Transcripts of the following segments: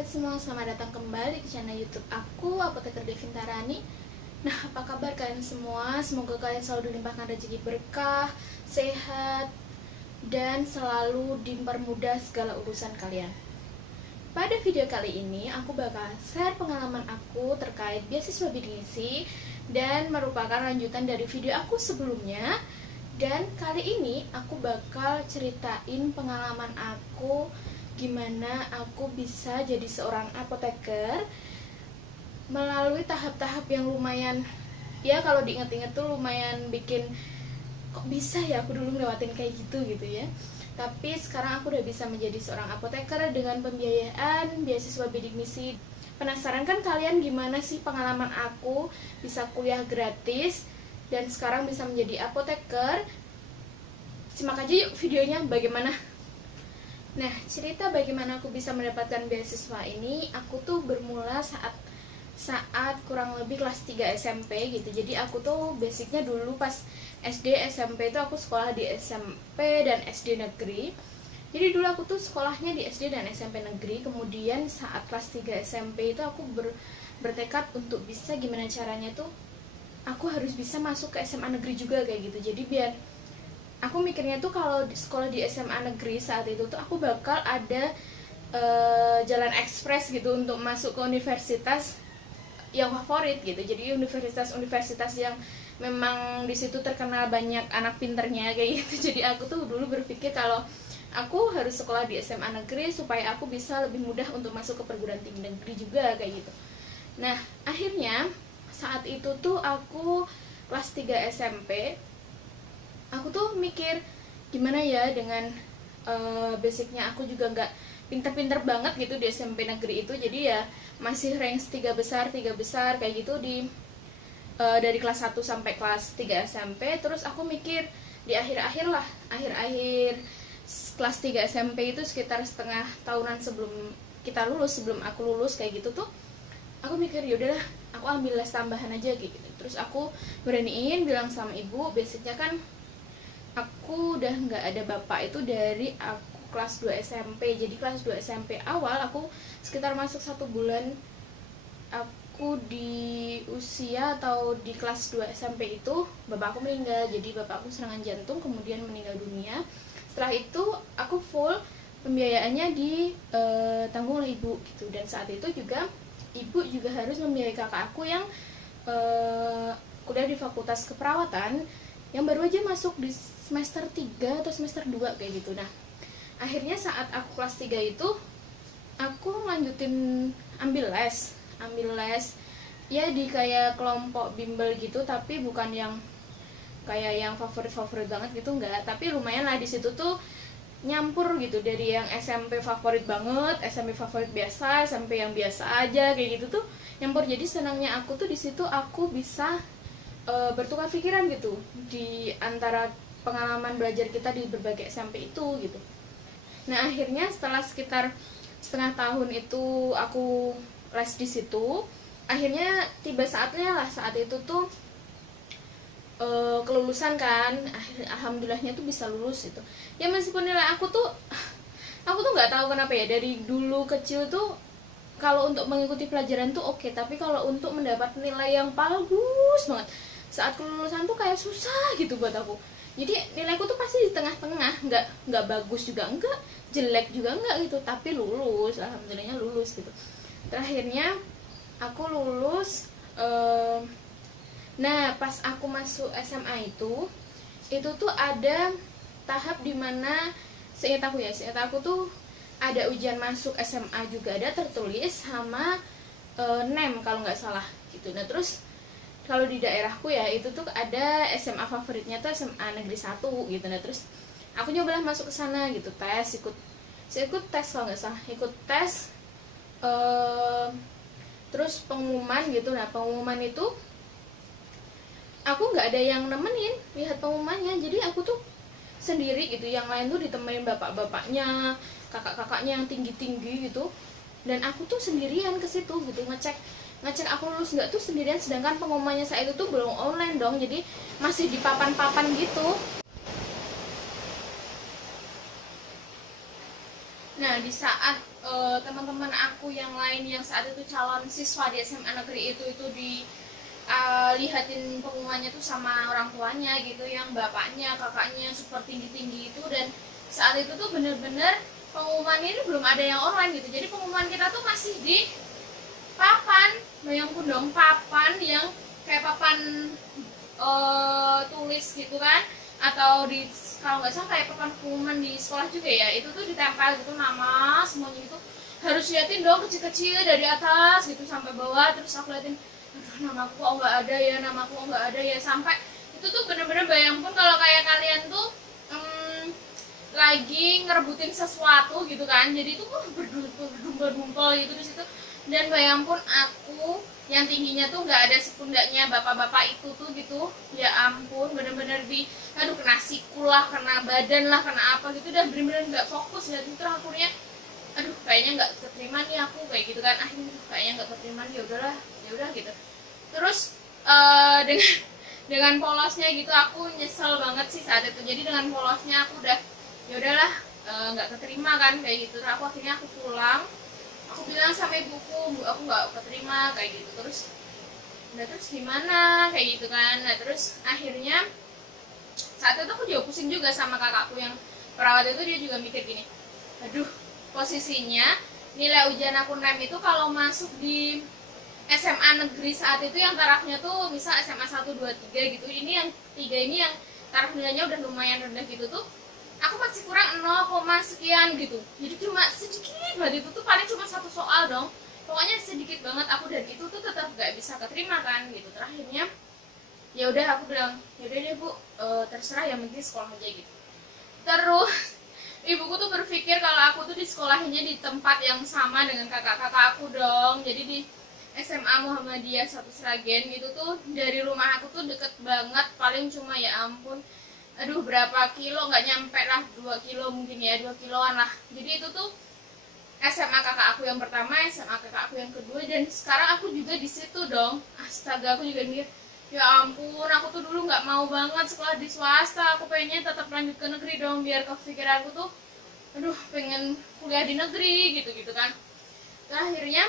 sehat semua, selamat datang kembali ke channel YouTube aku, Apoteker Devintarani. Nah, apa kabar kalian semua? Semoga kalian selalu dilimpahkan rezeki berkah, sehat, dan selalu dipermudah segala urusan kalian. Pada video kali ini, aku bakal share pengalaman aku terkait beasiswa bidik misi dan merupakan lanjutan dari video aku sebelumnya. Dan kali ini aku bakal ceritain pengalaman aku gimana aku bisa jadi seorang apoteker melalui tahap-tahap yang lumayan, ya kalau diinget-inget tuh lumayan bikin kok bisa ya aku dulu ngelewatin kayak gitu ya. Tapi sekarang aku udah bisa menjadi seorang apoteker dengan pembiayaan beasiswa bidik misi. Penasaran kan kalian gimana sih pengalaman aku bisa kuliah gratis dan sekarang bisa menjadi apoteker? Simak aja yuk videonya bagaimana. Nah, cerita bagaimana aku bisa mendapatkan beasiswa ini, aku tuh bermula saat kurang lebih kelas 3 SMP gitu. Jadi aku tuh basicnya dulu pas SD, SMP itu aku sekolah di SMP dan SD negeri. Jadi dulu aku tuh sekolahnya di SD dan SMP negeri. Kemudian saat kelas 3 SMP itu aku bertekad untuk bisa gimana caranya tuh aku harus bisa masuk ke SMA negeri juga kayak gitu. Jadi biar aku mikirnya tuh kalau di sekolah di SMA negeri saat itu tuh aku bakal ada jalan ekspres gitu untuk masuk ke universitas yang favorit gitu. Jadi universitas-universitas yang memang di situ terkenal banyak anak pinternya kayak gitu. Jadi aku tuh dulu berpikir kalau aku harus sekolah di SMA negeri supaya aku bisa lebih mudah untuk masuk ke perguruan tinggi negeri juga kayak gitu. Nah, akhirnya saat itu tuh aku kelas 3 SMP, aku tuh mikir gimana ya dengan basicnya aku juga nggak pinter-pinter banget gitu di SMP negeri itu. Jadi ya masih ranks 3 besar kayak gitu dari kelas 1 sampai kelas 3 SMP. Terus aku mikir di akhir kelas 3 SMP itu sekitar setengah tahunan sebelum aku lulus kayak gitu tuh, aku mikir yaudahlah aku ambil les tambahan aja gitu. Terus aku beraniin bilang sama ibu, basicnya kan aku udah nggak ada bapak itu dari aku kelas 2 SMP. Jadi kelas 2 SMP awal aku sekitar masuk 1 bulan aku di usia atau di kelas 2 SMP itu bapak aku meninggal. Jadi bapak aku serangan jantung kemudian meninggal dunia. Setelah itu aku full pembiayaannya ditanggung oleh ibu gitu. Dan saat itu juga ibu juga harus membiayai kakak aku yang kuliah di fakultas keperawatan yang baru aja masuk di semester 3 atau semester 2 kayak gitu. Nah, akhirnya saat aku kelas 3 itu aku lanjutin ambil les ya di kayak kelompok bimbel gitu, tapi bukan yang kayak yang favorit banget gitu, enggak, tapi lumayan lah di situ tuh nyampur gitu, dari yang SMP favorit banget, SMP favorit biasa, SMP yang biasa aja kayak gitu tuh nyampur. Jadi senangnya aku tuh di situ aku bisa bertukar pikiran gitu di antara pengalaman belajar kita di berbagai SMP itu gitu. Nah, akhirnya setelah sekitar setengah tahun itu aku les di situ, akhirnya tiba saatnya lah saat itu tuh kelulusan kan. Alhamdulillahnya tuh bisa lulus itu. Ya meskipun nilai aku tuh nggak tahu kenapa ya, dari dulu kecil tuh kalau untuk mengikuti pelajaran tuh oke, tapi kalau untuk mendapat nilai yang bagus banget saat kelulusan tuh kayak susah gitu buat aku. Jadi nilaiku tuh pasti di tengah-tengah, nggak bagus juga enggak, jelek juga enggak gitu, tapi lulus, alhamdulillahnya lulus gitu. Terakhirnya aku lulus. Nah, pas aku masuk SMA itu tuh ada tahap dimana seingat aku tuh ada ujian masuk SMA juga, ada tertulis sama NEM kalau nggak salah gitu. Nah, terus kalau di daerahku ya itu tuh ada SMA favoritnya tuh SMA negeri 1 gitu. Nah, terus aku nyobalah masuk ke sana gitu, ikut tes kalau nggak salah, ikut tes terus pengumuman gitu. Nah, pengumuman itu aku nggak ada yang nemenin lihat pengumumannya, jadi aku tuh sendiri gitu, yang lain tuh ditemenin bapak-bapaknya, kakak-kakaknya yang tinggi-tinggi gitu, dan aku tuh sendirian ke situ gitu, ngecek aku lulus nggak tuh sendirian. Sedangkan pengumumannya saat itu tuh belum online dong, jadi masih di papan-papan gitu. Nah, di saat teman-teman aku yang lain yang saat itu calon siswa di SMA negeri itu lihatin pengumumannya tuh sama orang tuanya gitu, yang bapaknya, kakaknya super tinggi-tinggi itu, dan saat itu tuh bener-bener pengumuman ini belum ada yang online gitu. Jadi pengumuman kita tuh masih di papan, bayangkan dong, papan yang kayak papan tulis gitu kan, atau di kalau nggak salah kayak papan pengumuman di sekolah juga ya, itu tuh ditempel gitu nama semuanya itu, harus liatin dong kecil-kecil dari atas gitu sampai bawah. Terus aku liatin, aduh namaku kok nggak ada ya, namaku kok nggak ada ya, sampai itu tuh bener-bener bayangkan kalau kayak kalian tuh lagi ngerebutin sesuatu gitu kan, jadi itu berdumpel-dumpel gitu di situ. Dan bayangkan aku yang tingginya tuh nggak ada sepundaknya bapak-bapak itu tuh gitu, ya ampun, bener-bener aduh kena sikul lah, kena badan lah, kena apa gitu, dan bener-bener nggak fokus. Dan itu akhirnya aduh kayaknya nggak keterima nih aku kayak gitu kan, akhirnya kayaknya nggak keterima, ya udahlah, ya udah gitu. Terus dengan polosnya gitu aku nyesel banget sih saat itu. Jadi dengan polosnya aku udah ya udahlah, nggak keterima kan kayak gitu. Terus akhirnya aku pulang, aku bilang sama ibuku, Bu, aku nggak keterima kayak gitu. Terus gimana kayak gitu kan. Nah terus akhirnya saat itu aku juga pusing juga sama kakakku yang perawat itu, dia juga mikir gini, aduh posisinya nilai ujian aku NEM itu kalau masuk di SMA negeri saat itu yang tarafnya tuh misal SMA 1, 2, 3 gitu, ini yang 3 ini yang taraf nilainya udah lumayan rendah gitu tuh, aku masih kurang 0, sekian gitu. Jadi cuma sedikit banget, itu tuh paling cuma satu soal dong, pokoknya sedikit banget aku, dan itu tuh tetap gak bisa keterima kan gitu. Terakhirnya ya udah aku bilang, ya udah deh Bu, terserah, yang penting sekolah aja gitu. Terus ibuku tuh berpikir kalau aku tuh di sekolahnya di tempat yang sama dengan kakak-kakak aku dong. Jadi di SMA Muhammadiyah 1 Sragen gitu tuh, dari rumah aku tuh deket banget, paling cuma ya ampun, aduh berapa kilo, nggak nyampe lah 2 kilo mungkin ya, 2 kiloan lah. Jadi itu tuh SMA kakak aku yang pertama, SMA kakak aku yang kedua, dan sekarang aku juga di situ dong. Astaga, aku juga mikir, ya ampun, aku tuh dulu nggak mau banget sekolah di swasta, aku pengennya tetap lanjut ke negeri dong, biar kepikiranku tuh aduh pengen kuliah di negeri gitu kan. Akhirnya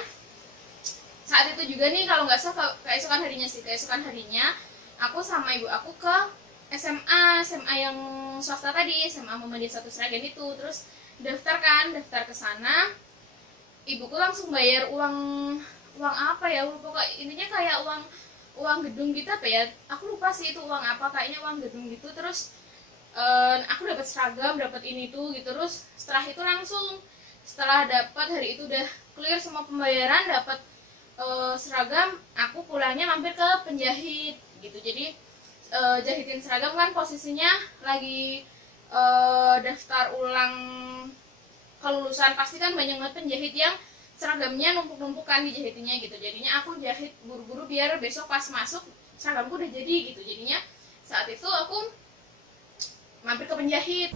saat itu juga nih, kalau nggak salah keesokan harinya aku sama ibu aku ke SMA yang swasta tadi, SMA Muhammadiyah 1 Sragen itu. Terus daftar ke sana, ibuku langsung bayar uang apa ya, pokoknya intinya kayak uang gedung gitu apa ya, aku lupa sih itu uang apa, kayaknya uang gedung gitu. Terus aku dapat seragam, dapat ini tuh gitu. Terus setelah itu langsung, setelah dapat hari itu udah clear semua pembayaran, dapat seragam, aku pulangnya mampir ke penjahit gitu. Jadi jahitin seragam kan posisinya lagi daftar ulang kelulusan, pasti kan banyak banget penjahit yang seragamnya numpuk-numpukan dijahitinya gitu. Jadinya aku jahit buru-buru biar besok pas masuk seragamku udah jadi gitu. Jadinya saat itu aku mampir ke penjahit.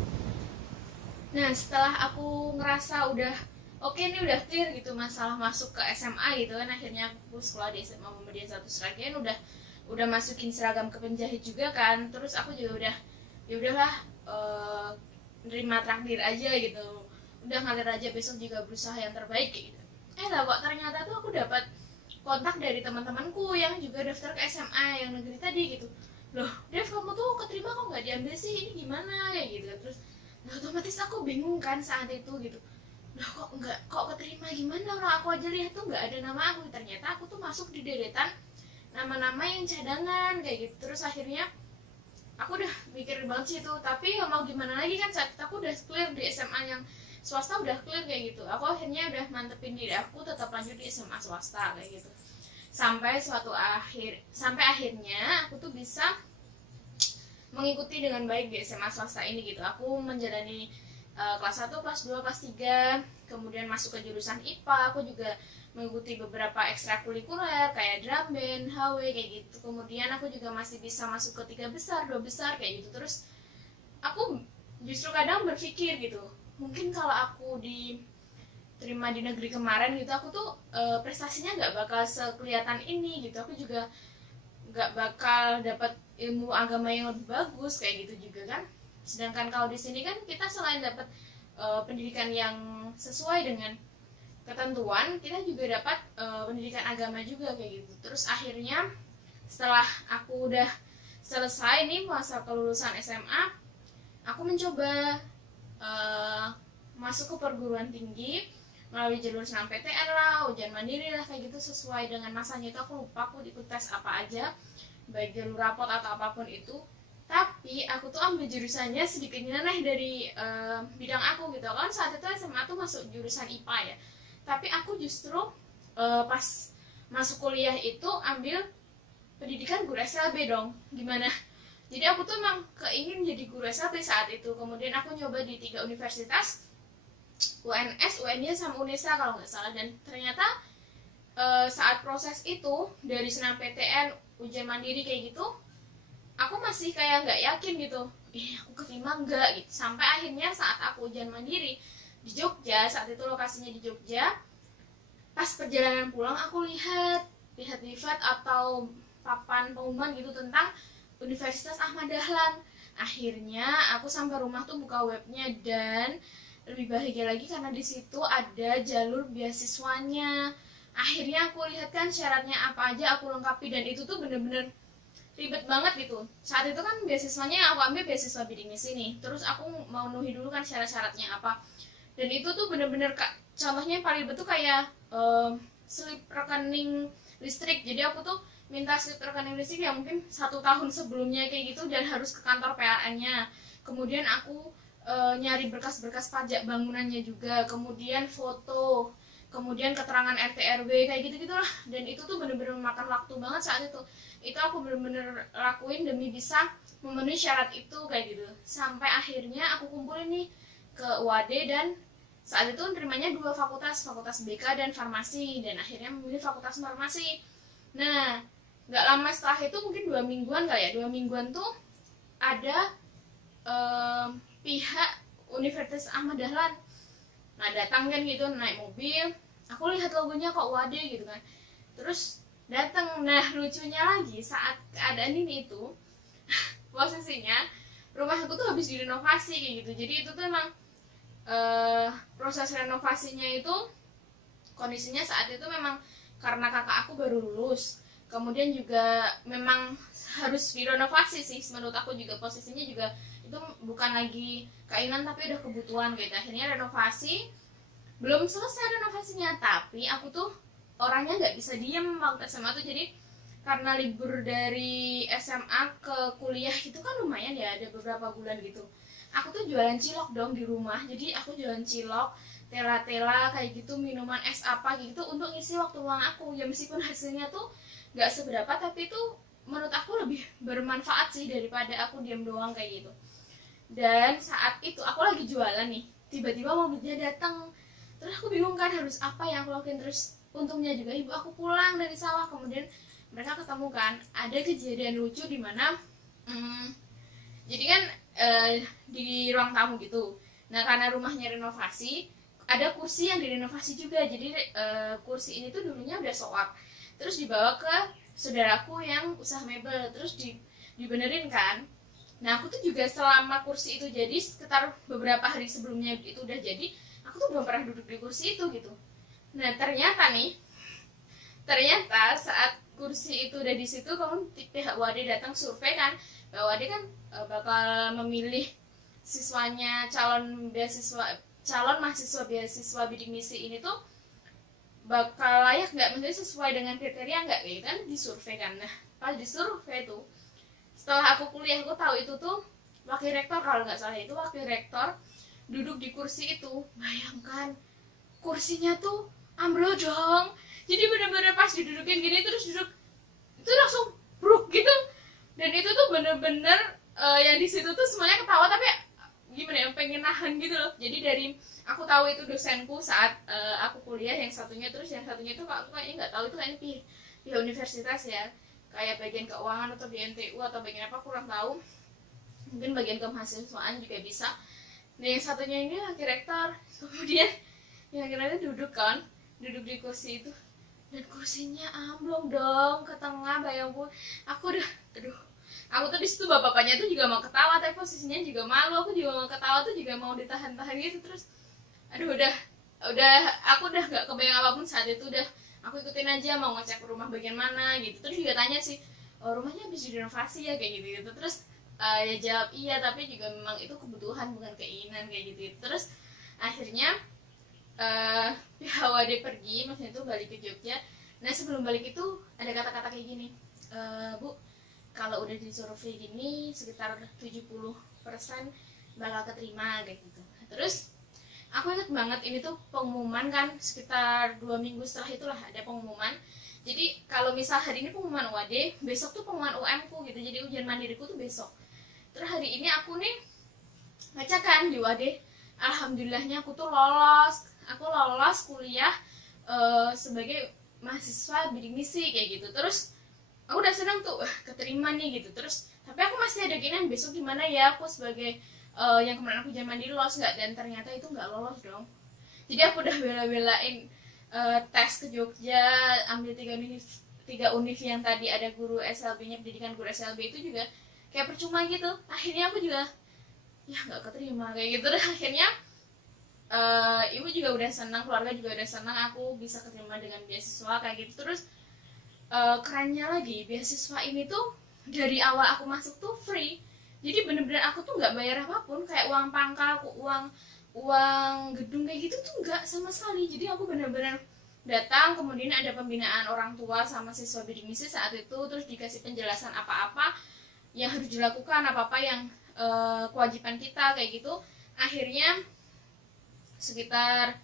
Nah setelah aku ngerasa udah oke nih, udah clear gitu masalah masuk ke SMA gitu kan, akhirnya aku sekolah di SMA Muhammadiyah 1 Sragen, udah masukin seragam ke penjahit juga kan. Terus aku juga udah ya udahlah, nerima takdir aja gitu, udah ngalir aja, besok juga berusaha yang terbaik gitu. Lah kok ternyata tuh aku dapat kontak dari teman-temanku yang juga daftar ke SMA yang negeri tadi gitu. Loh Dev, kamu tuh keterima kok nggak diambil sih, ini gimana kayak gitu. Terus otomatis aku bingung kan saat itu gitu, loh kok keterima gimana, orang aku aja lihat tuh nggak ada nama aku. Ternyata aku tuh masuk di deretan nama-nama yang cadangan kayak gitu. Terus akhirnya aku udah mikir banget sih itu, tapi ya mau gimana lagi kan, saat aku udah clear di SMA yang swasta, udah clear kayak gitu. Aku akhirnya udah mantepin diri aku tetap lanjut di SMA swasta kayak gitu, sampai akhirnya aku tuh bisa mengikuti dengan baik di SMA swasta ini gitu. Aku menjalani kelas 1, kelas 2, kelas 3, kemudian masuk ke jurusan IPA. Aku juga mengikuti beberapa ekstrakurikuler kayak drum band, HW kayak gitu. Kemudian aku juga masih bisa masuk ke 3 besar, 2 besar kayak gitu. Terus aku justru kadang berpikir gitu, mungkin kalau aku diterima di negeri kemarin gitu, aku tuh prestasinya nggak bakal sekelihatan ini gitu. Aku juga nggak bakal dapat ilmu agama yang lebih bagus kayak gitu juga kan. Sedangkan kalau di sini kan kita selain dapat pendidikan yang sesuai dengan ketentuan, kita juga dapat pendidikan agama juga kayak gitu. Terus akhirnya setelah aku udah selesai nih masa kelulusan SMA, aku mencoba masuk ke perguruan tinggi melalui jalur SNMPTN lah, ujian mandiri lah, kayak gitu sesuai dengan masanya. Itu aku lupa aku ikut tes apa aja, baik jalur rapot atau apapun itu. Tapi aku tuh ambil jurusannya sedikit nyeleneh dari bidang aku gitu kan. Saat itu SMA tuh masuk jurusan IPA ya, tapi aku justru pas masuk kuliah itu ambil pendidikan guru SLB dong. Gimana? Jadi aku tuh emang keingin jadi guru SLB saat itu. Kemudian aku nyoba di 3 universitas, UNS, UNY, sama UNESA kalau nggak salah. Dan ternyata saat proses itu dari SNMPTN, ujian mandiri kayak gitu, aku masih kayak nggak yakin gitu, aku keterima nggak gitu. Sampai akhirnya saat aku ujian mandiri di Jogja, saat itu lokasinya di Jogja, pas perjalanan pulang aku lihat lihat atau papan pengumuman gitu tentang Universitas Ahmad Dahlan. Akhirnya aku sampai rumah tuh buka webnya, dan lebih bahagia lagi karena di situ ada jalur beasiswanya. Akhirnya aku lihat kan syaratnya apa aja aku lengkapi, dan itu tuh bener-bener ribet banget gitu. Saat itu kan beasiswanya aku ambil beasiswa bidik misi nih, terus aku mau nuhi dulu kan syarat-syaratnya apa. Dan itu tuh bener-bener contohnya yang paling ribet tuh kayak slip rekening listrik. Jadi aku tuh minta slip rekening listrik yang mungkin 1 tahun sebelumnya kayak gitu, dan harus ke kantor PLN-nya. Kemudian aku nyari berkas-berkas pajak bangunannya juga, kemudian foto, kemudian keterangan RT RW kayak gitu-gitulah. Dan itu tuh bener-bener memakan waktu banget saat itu. Itu aku bener-bener lakuin demi bisa memenuhi syarat itu kayak gitu. Sampai akhirnya aku kumpulin nih ke UAD, dan saat itu nerimanya 2 fakultas, fakultas BK dan farmasi, dan akhirnya memilih fakultas farmasi. Nah, nggak lama setelah itu, mungkin 2 mingguan kali ya, 2 mingguan tuh ada pihak Universitas Ahmad Dahlan, nah datang kan gitu, naik mobil, aku lihat logonya kok UAD gitu kan, terus datang. Nah lucunya lagi, saat keadaan ini itu posisinya rumah aku tuh habis direnovasi kayak gitu. Jadi itu tuh emang proses renovasinya itu kondisinya saat itu memang karena kakak aku baru lulus, kemudian juga memang harus direnovasi sih. Menurut aku juga posisinya juga itu bukan lagi keinginan tapi udah kebutuhan gitu. Akhirnya renovasi, belum selesai renovasinya, tapi aku tuh orangnya nggak bisa diem waktu SMA tuh. Jadi karena libur dari SMA ke kuliah itu kan lumayan ya, ada beberapa bulan gitu, aku tuh jualan cilok dong di rumah. Jadi aku jualan cilok, tela-tela kayak gitu, minuman es apa gitu untuk ngisi waktu luang aku. Ya meskipun hasilnya tuh nggak seberapa, tapi itu menurut aku lebih bermanfaat sih daripada aku diam doang kayak gitu. Dan saat itu aku lagi jualan nih, tiba-tiba mobilnya datang. Terus aku bingung kan harus apa yang aku lakuin. Terus untungnya juga ibu aku pulang dari sawah, kemudian mereka ketemu kan. Ada kejadian lucu di mana jadi kan di ruang tamu gitu. Nah karena rumahnya renovasi, ada kursi yang direnovasi juga. Jadi kursi ini tuh dulunya udah soak, terus dibawa ke saudaraku yang usaha mebel, terus dibenerin kan. Nah aku tuh juga selama kursi itu jadi, sekitar beberapa hari sebelumnya itu udah jadi, aku tuh belum pernah duduk di kursi itu gitu. Nah ternyata saat kursi itu udah di situ, kamu pihak WAD datang survei kan. WAD kan bakal memilih siswanya, calon mahasiswa beasiswa bidik misi ini tuh bakal layak nggak, menjadi sesuai dengan kriteria nggak gitu kan, disurvei kan. Nah pas disurvei tuh, setelah aku kuliah aku tahu itu tuh wakil rektor, kalau nggak salah itu wakil rektor duduk di kursi itu. Bayangkan kursinya tuh ambrol. Jadi bener-bener pas didudukin gini terus duduk itu langsung bruk gitu. Dan itu tuh bener-bener yang di situ tuh semuanya ketawa, tapi gimana ya, pengen nahan gitu loh. Jadi dari aku tahu itu dosenku saat aku kuliah, yang satunya itu aku kayaknya nggak tahu itu kayaknya di universitas ya, kayak bagian keuangan atau di NTU atau bagian apa kurang tahu, mungkin bagian kemahasiswaan juga bisa. Nah yang satunya ini wakil rektor. Kemudian yang akhirnya duduk di kursi itu, dan kursinya amblong dong ke tengah. Bayangkan aku udah aku tuh di situ bapaknya tuh juga mau ketawa tapi posisinya juga malu, aku juga mau ketawa tuh juga mau ditahan-tahan gitu. Terus aduh udah aku udah nggak kebayang apapun saat itu, udah aku ikutin aja mau ngecek rumah bagian mana gitu. Terus juga tanya sih, oh, rumahnya habis direnovasi ya kayak gitu. Terus ya jawab iya, tapi juga memang itu kebutuhan bukan keinginan kayak gitu. Terus akhirnya pihak WD pergi, maksudnya itu balik ke Jogja. Nah sebelum balik itu ada kata-kata kayak gini, Bu, kalau udah disurvei gini sekitar 70% bakal keterima kayak gitu. Terus aku inget banget ini tuh pengumuman kan, sekitar 2 minggu setelah itulah ada pengumuman. Jadi kalau misal hari ini pengumuman UAD, besok tuh pengumuman UM ku gitu, jadi ujian mandiriku tuh besok. Terus hari ini aku nih ngaca kan di UAD, alhamdulillahnya aku tuh lolos kuliah sebagai mahasiswa bidik misi kayak gitu. Terus aku udah senang tuh, keterima nih gitu. Terus tapi aku masih ada keinginan besok gimana ya aku sebagai yang kemarin aku ujian mandiri lolos nggak, dan ternyata itu nggak lolos dong. Jadi aku udah bela-belain tes ke Jogja, ambil 3 univ yang tadi ada guru SLB-nya, pendidikan guru SLB itu juga kayak percuma gitu. Akhirnya aku juga ya nggak keterima kayak gitu. Dan akhirnya ibu juga udah senang, keluarga juga udah senang aku bisa keterima dengan beasiswa kayak gitu. Terus kerennya lagi beasiswa ini tuh dari awal aku masuk tuh free. Jadi bener-bener aku tuh nggak bayar apapun, kayak uang pangkal, uang gedung kayak gitu tuh nggak sama sekali. Jadi aku bener-bener datang, kemudian ada pembinaan orang tua sama siswa bidik misi saat itu, terus dikasih penjelasan apa-apa yang harus dilakukan, apa-apa yang kewajiban kita kayak gitu. Akhirnya sekitar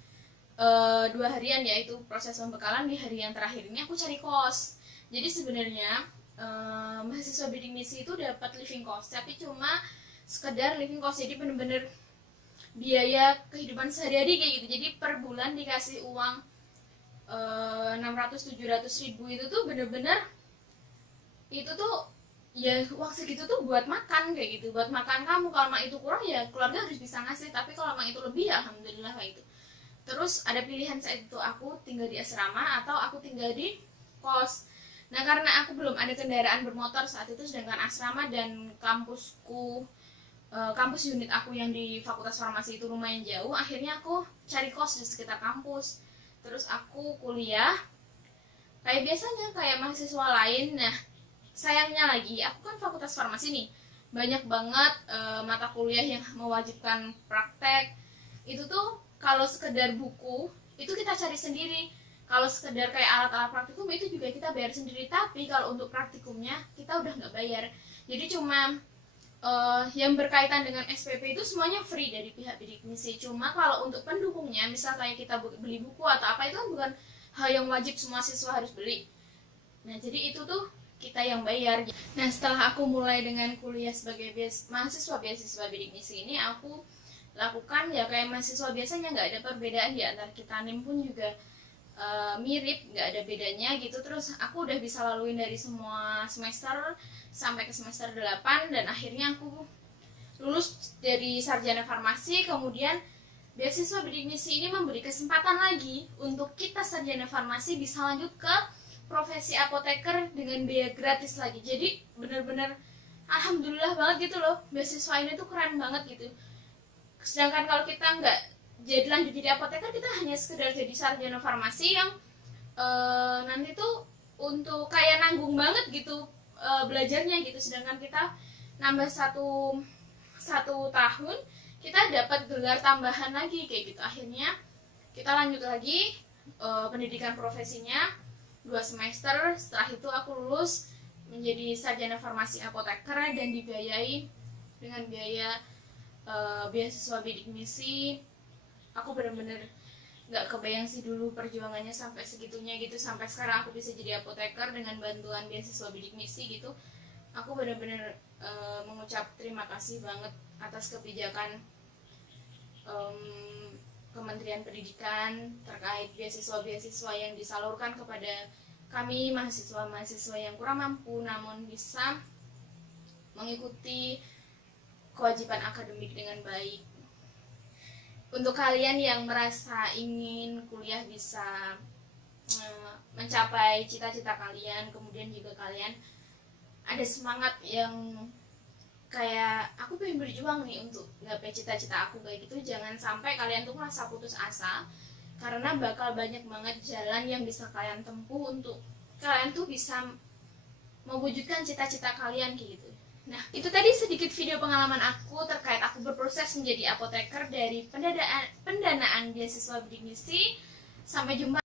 2 harian, yaitu proses pembekalan. Di hari yang terakhir ini aku cari kos. Jadi sebenarnya mahasiswa bidik misi itu dapat living cost, tapi cuma sekedar living cost, jadi bener-bener biaya kehidupan sehari-hari kayak gitu. Jadi per bulan dikasih uang 600-700 ribu, itu tuh bener-bener itu tuh ya uang segitu tuh buat makan kayak gitu, buat makan kamu. Kalau emang itu kurang ya keluarga harus bisa ngasih, tapi kalau emang itu lebih ya alhamdulillah kayak gitu. Terus ada pilihan saat itu, aku tinggal di asrama atau aku tinggal di kos. Nah karena aku belum ada kendaraan bermotor saat itu, sedangkan asrama dan kampusku, kampus unit aku yang di Fakultas Farmasi itu lumayan jauh, akhirnya aku cari kos di sekitar kampus. Terus aku kuliah kayak biasanya kayak mahasiswa lain. Nah sayangnya lagi aku kan Fakultas Farmasi nih, banyak banget mata kuliah yang mewajibkan praktek. Itu tuh kalau sekedar buku itu kita cari sendiri, kalau sekedar kayak alat-alat praktikum itu juga kita bayar sendiri. Tapi kalau untuk praktikumnya kita udah nggak bayar. Jadi cuma yang berkaitan dengan SPP itu semuanya free dari pihak bidik misi. Cuma kalau untuk pendukungnya, misal kayak kita beli buku atau apa, itu kan bukan hal yang wajib semua siswa harus beli. Nah jadi itu tuh kita yang bayar. Nah setelah aku mulai dengan kuliah sebagai mahasiswa beasiswa bidik misi ini, aku lakukan ya kayak mahasiswa biasanya, nggak ada perbedaan di antara kita. NIM pun juga mirip, nggak ada bedanya gitu. Terus aku udah bisa laluin dari semua semester sampai ke semester 8, dan akhirnya aku lulus dari sarjana farmasi. Kemudian beasiswa bidik misi ini memberi kesempatan lagi untuk kita sarjana farmasi bisa lanjut ke profesi apoteker dengan biaya gratis lagi. Jadi bener-bener alhamdulillah banget gitu loh, beasiswa ini tuh keren banget gitu. Sedangkan kalau kita nggak jadi lanjut jadi apoteker, kita hanya sekedar jadi sarjana farmasi yang nanti tuh untuk kayak nanggung banget gitu belajarnya gitu. Sedangkan kita nambah satu tahun, kita dapat gelar tambahan lagi kayak gitu. Akhirnya kita lanjut lagi pendidikan profesinya 2 semester. Setelah itu aku lulus menjadi sarjana farmasi apoteker dan dibiayai dengan biaya beasiswa bidik misi. Aku bener-bener nggak kebayang sih dulu perjuangannya sampai segitunya gitu. Sampai sekarang aku bisa jadi apoteker dengan bantuan beasiswa bidik misi gitu. Aku bener-bener mengucap terima kasih banget atas kebijakan Kementerian Pendidikan terkait beasiswa-beasiswa yang disalurkan kepada kami mahasiswa-mahasiswa yang kurang mampu namun bisa mengikuti kewajiban akademik dengan baik. Untuk kalian yang merasa ingin kuliah bisa mencapai cita-cita kalian, kemudian juga kalian ada semangat yang kayak aku pengen berjuang nih untuk gapai cita-cita aku kayak gitu. Jangan sampai kalian tuh merasa putus asa, karena bakal banyak banget jalan yang bisa kalian tempuh untuk kalian tuh bisa mewujudkan cita-cita kalian kayak gitu. Nah, itu tadi sedikit video pengalaman aku terkait aku berproses menjadi apoteker dari pendanaan beasiswa bidik misi. Sampai jumpa